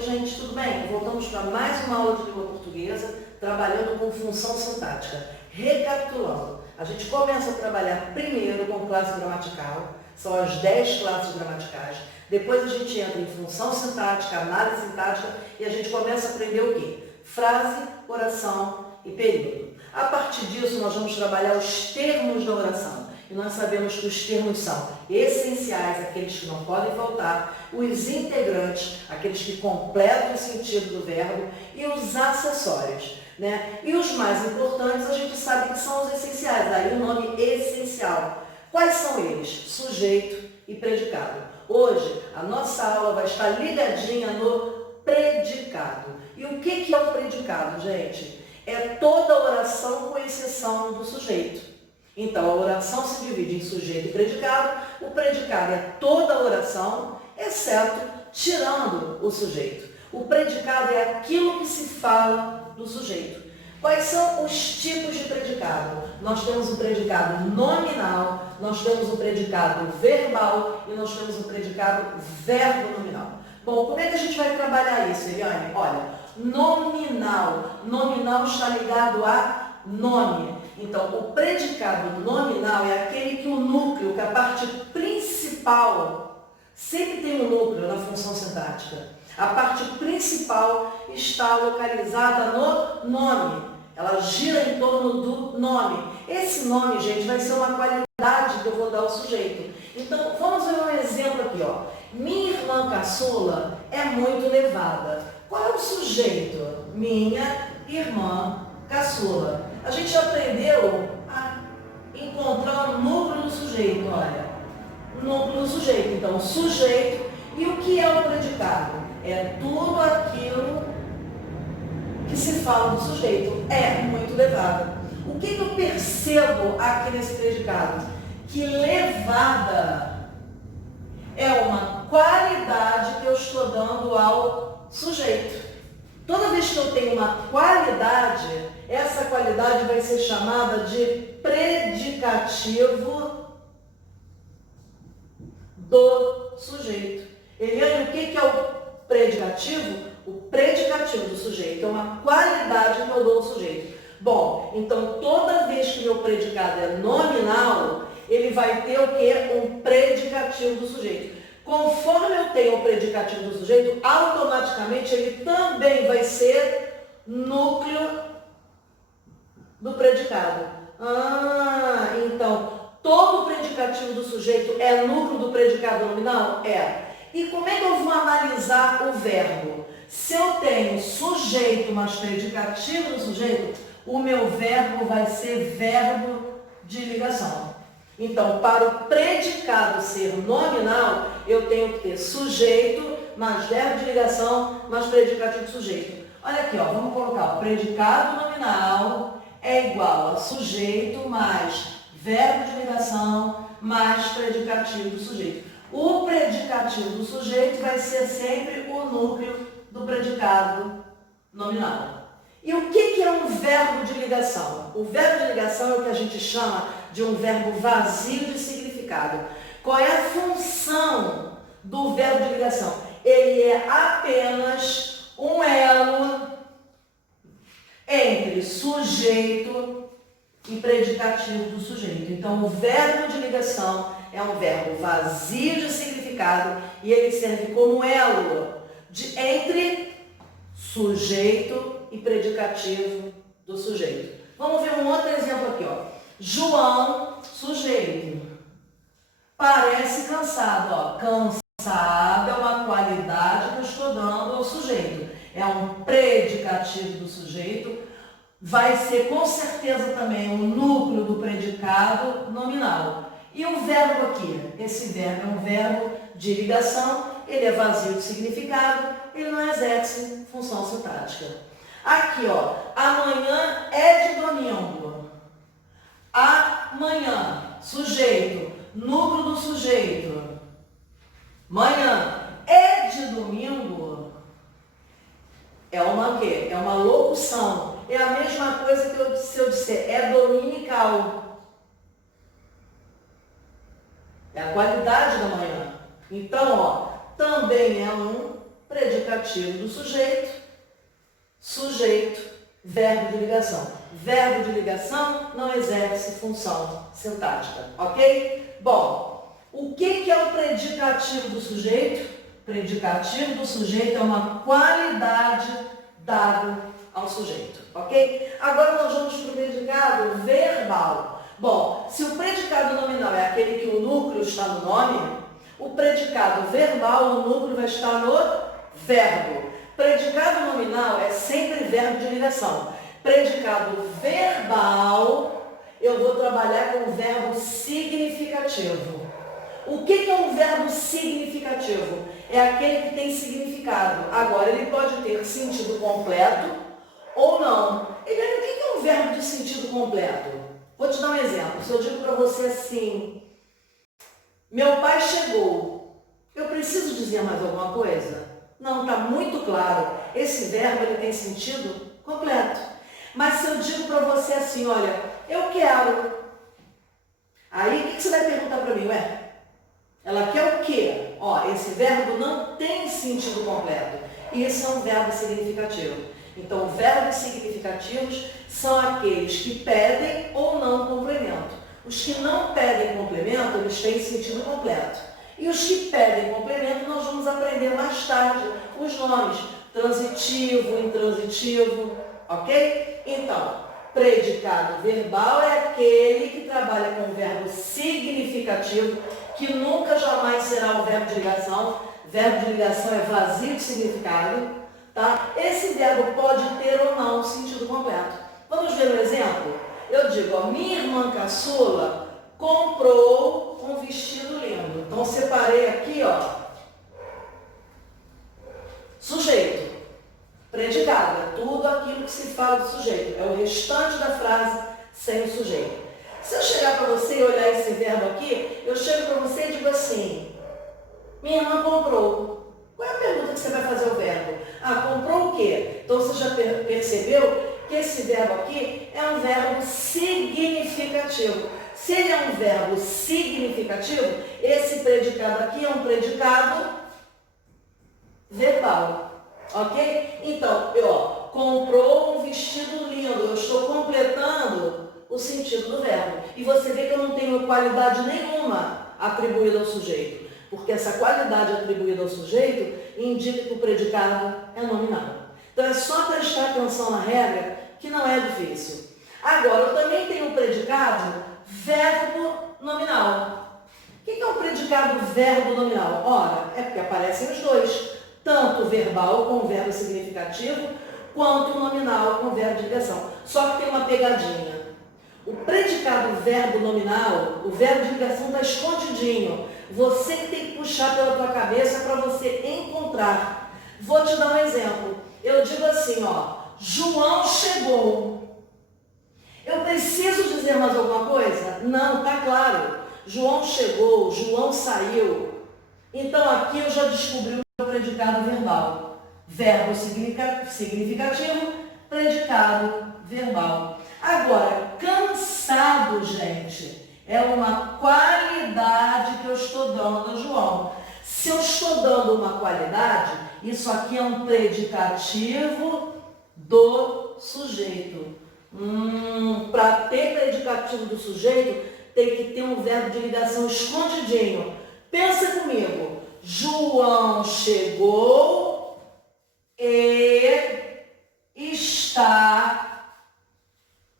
Oi, gente, tudo bem? Voltamos para mais uma aula de língua portuguesa, trabalhando com função sintática. Recapitulando, a gente começa a trabalhar primeiro com classe gramatical, são as 10 classes gramaticais. Depois a gente entra em função sintática, análise sintática e a gente começa a aprender o quê? Frase, oração e período. A partir disso, nós vamos trabalhar os termos da oração. E nós sabemos que os termos são essenciais, aqueles que não podem faltar, os integrantes, aqueles que completam o sentido do verbo, e os acessórios, né? E os mais importantes a gente sabe que são os essenciais, aí o nome essencial. Quais são eles? Sujeito e predicado. Hoje a nossa aula vai estar ligadinha no predicado. E o que é o predicado, gente? É toda oração com exceção do sujeito. Então, a oração se divide em sujeito e predicado. O predicado é toda a oração, exceto tirando o sujeito. O predicado é aquilo que se fala do sujeito. Quais são os tipos de predicado? Nós temos o predicado nominal, nós temos o predicado verbal e nós temos o predicado verbo nominal. Bom, como é que a gente vai trabalhar isso, Eliane? Olha, nominal. Nominal está ligado a nome. Então, o predicado nominal é aquele que o núcleo, que a parte principal, sempre tem um núcleo na função sintática. A parte principal está localizada no nome. Ela gira em torno do nome. Esse nome, gente, vai ser uma qualidade que eu vou dar ao sujeito. Então, vamos ver um exemplo aqui, ó. Minha irmã caçula é muito levada. Qual é o sujeito? Minha irmã caçula. A gente aprendeu a encontrar o núcleo do sujeito, olha. O núcleo do sujeito. Então, o sujeito. E o que é o predicado? É tudo aquilo que se fala do sujeito. É muito levada. O que eu percebo aqui nesse predicado? Que levada é uma qualidade que eu estou dando ao sujeito. Toda vez que eu tenho uma qualidade, essa qualidade vai ser chamada de predicativo do sujeito. Eliane, o que é o predicativo? O predicativo do sujeito é uma qualidade que eu dou ao sujeito. Bom, então toda vez que meu predicado é nominal, ele vai ter o quê? Um predicativo do sujeito. Conforme eu tenho o predicativo do sujeito, automaticamente ele também vai ser núcleo do predicado. Então, todo predicativo do sujeito é núcleo do predicado nominal? É. E como é que eu vou analisar o verbo? Se eu tenho sujeito mais predicativo do sujeito, o meu verbo vai ser verbo de ligação. Então, para o predicado ser nominal, eu tenho que ter sujeito, mais verbo de ligação, mais predicativo do sujeito. Olha aqui, ó, vamos colocar o predicado nominal é igual a sujeito mais verbo de ligação mais predicativo do sujeito. O predicativo do sujeito vai ser sempre o núcleo do predicado nominal. E o que é um verbo de ligação? O verbo de ligação é o que a gente chama de um verbo vazio de significado. Qual é a função do verbo de ligação? Ele é apenas um elo entre sujeito e predicativo do sujeito. Então, o verbo de ligação é um verbo vazio de significado e ele serve como elo entre sujeito e predicativo do sujeito. Vamos ver um outro exemplo aqui, ó. João, sujeito. Parece cansado, ó. Cansado é uma qualidade que eu estou dando ao sujeito. É um predicativo do sujeito. Vai ser com certeza também o núcleo do predicado nominal. E o verbo aqui? Esse verbo é um verbo de ligação, ele é vazio de significado, ele não exerce função sintática. Aqui, ó, amanhã é de domingo. Amanhã, sujeito, núcleo do sujeito. Manhã é de domingo. É uma o quê? É uma locução. É a mesma coisa que se eu disser é dominical. É a qualidade da manhã. Então, ó, também é um predicativo do sujeito, sujeito, verbo de ligação. Verbo de ligação não exerce função sintática, ok? Bom, o que é o predicativo do sujeito? Predicativo do sujeito é uma qualidade dada ao sujeito, ok? Agora nós vamos para o predicado verbal. Bom, se o predicado nominal é aquele que o núcleo está no nome, o predicado verbal, o núcleo vai estar no verbo. Predicado nominal é sempre verbo de ligação. Predicado verbal, eu vou trabalhar com o verbo significativo. O que é um verbo significativo? É aquele que tem significado. Agora, ele pode ter sentido completo ou não. O que é um verbo de sentido completo? Vou te dar um exemplo. Se eu digo para você assim, meu pai chegou, eu preciso dizer mais alguma coisa? Não, está muito claro. Esse verbo ele tem sentido completo. Mas se eu digo para você assim, olha, eu quero. Aí, o que você vai perguntar para mim? Ué, ela quer o quê? Ó, esse verbo não tem sentido completo. Isso é um verbo significativo. Então, verbos significativos são aqueles que pedem ou não complemento. Os que não pedem complemento, eles têm sentido completo. E os que pedem complemento, nós vamos aprender mais tarde os nomes. Transitivo, intransitivo, ok? Então, predicado verbal é aquele que trabalha com o verbo significativo, que nunca jamais será um verbo de ligação. Verbo de ligação é vazio de significado, tá? Esse verbo pode ter ou não sentido completo. Vamos ver um exemplo? Eu digo, ó, minha irmã caçula comprou um vestido lindo. Então, separei aqui, ó, sujeito, predicado, é tudo aquilo que se fala do sujeito. É o restante da frase sem o sujeito. Se eu chegar para você e olhar esse verbo aqui, eu chego para você e digo assim, minha irmã comprou. Qual é a pergunta que você vai fazer ao verbo? Ah, comprou o quê? Então você já percebeu que esse verbo aqui é um verbo significativo. Se ele é um verbo significativo, esse predicado aqui é um predicado verbal. Ok? Então, comprou um vestido lindo. Eu estou completando o sentido do verbo. E você vê que eu não tenho qualidade nenhuma atribuída ao sujeito. Porque essa qualidade atribuída ao sujeito indica que o predicado é nominal. Então, é só prestar atenção na regra que não é difícil. Agora, eu também tenho um predicado verbo nominal. O que é um predicado verbo nominal? Ora, é porque aparecem os dois. Tanto o verbal com o verbo significativo, quanto o nominal com o verbo de ligação. Só que tem uma pegadinha. O predicado verbo nominal, o verbo de ligação está escondidinho. Você que tem que puxar pela tua cabeça para você encontrar. Vou te dar um exemplo. Eu digo assim, ó, João chegou. Eu preciso dizer mais alguma coisa? Não, tá claro. João chegou, João saiu. Então aqui eu já descobri o predicado verbal. Verbo significativo, predicado verbal. Agora, cansado, gente, é uma qualidade que eu estou dando a João. Se eu estou dando uma qualidade, isso aqui é um predicativo do sujeito. Para ter predicativo do sujeito, tem que ter um verbo de ligação escondidinho. Pensa comigo. João chegou e está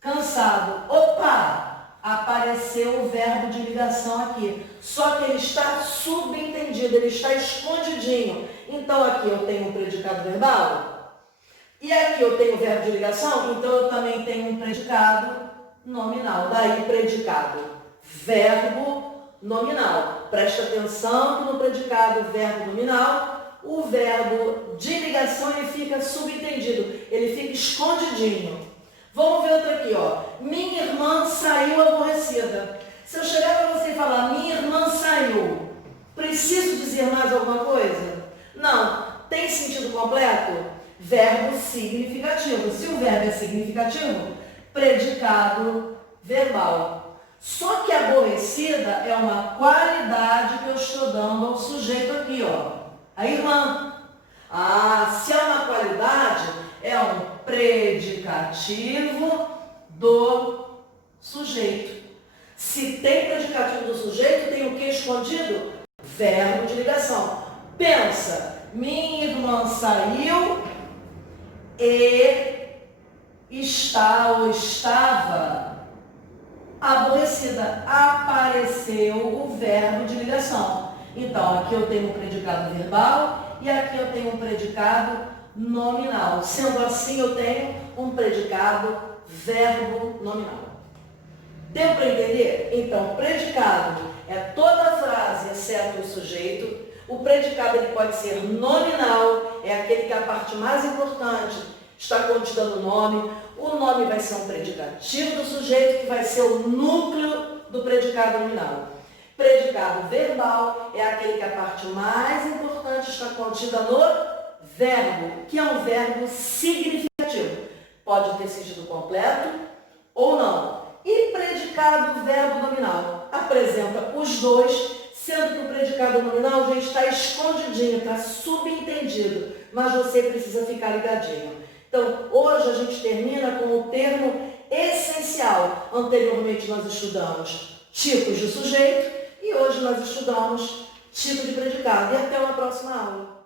cansado. Opa! Apareceu o verbo de ligação aqui. Só que ele está subentendido, ele está escondidinho. Então aqui eu tenho um predicado verbal. E aqui eu tenho o verbo de ligação, então eu também tenho um predicado nominal. Daí predicado verbo nominal. Presta atenção que no predicado verbo nominal, o verbo de ligação ele fica subentendido, ele fica escondidinho. Vamos ver outro aqui, ó. Minha irmã saiu aborrecida. Se eu chegar para você e falar, minha irmã saiu, preciso dizer mais alguma coisa? Não. Tem sentido completo? Verbo significativo. Se o verbo é significativo, predicado verbal. Só que aborrecida é uma qualidade que eu estou dando ao sujeito aqui, ó. A irmã. Se é uma qualidade, é um predicativo do sujeito. Se tem predicativo do sujeito, tem o que escondido? Verbo de ligação. Pensa, minha irmã saiu e está ou estava aborrecida. Apareceu o verbo de ligação. Então, aqui eu tenho um predicado verbal e aqui eu tenho um predicado nominal. Sendo assim, eu tenho um predicado verbo nominal. Deu para entender? Então, predicado é toda a frase, exceto o sujeito. O predicado ele pode ser nominal, é aquele que a parte mais importante está contida no nome. O nome vai ser um predicativo do sujeito, que vai ser o núcleo do predicado nominal. Predicado verbal é aquele que a parte mais importante está contida no verbo, que é um verbo significativo. Pode ter sentido completo ou não. E predicado verbo nominal apresenta os dois, sendo que o predicado nominal já está escondidinho, está subentendido, mas você precisa ficar ligadinho. Então, hoje a gente termina com o termo essencial. Anteriormente nós estudamos tipos de sujeito e hoje nós estudamos tipo de predicado. E até uma próxima aula.